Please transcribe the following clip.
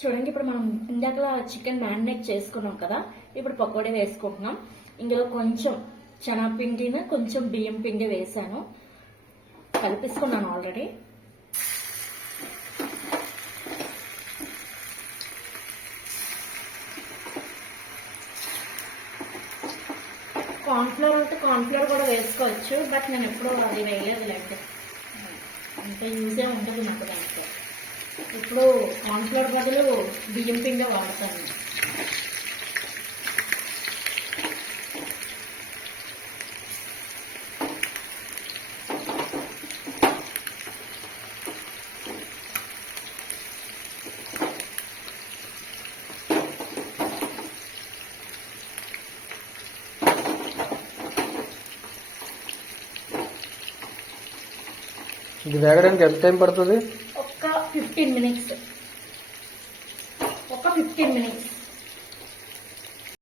చూడండి, ఇప్పుడు మనం ఇందాక చికెన్ మ్యారినేట్ చేసుకున్నాం కదా, ఇప్పుడు పకోడీ వేసుకుంటున్నాం. ఇందులో కొంచెం శనగపిండిని కొంచెం బియ్యం పిండి వేసాను, కలిపేసుకున్నాను ఆల్రెడీ. కార్న్ఫ్లోర్ అంటే కార్న్ఫ్లోర్ కూడా వేసుకోవచ్చు, బట్ నేను ఎప్పుడూ అది వేయలేదు. లేకపోతే అంత యూజే ఉండదు నాకు దాంట్లో. ఇప్పుడు కార్న్ఫ్లోర్ బదులు బియ్యం పిండి వాడతాను. ఇది వేగడానికి ఎంత టైం పడుతుంది? ఒక 15 మినిట్స్.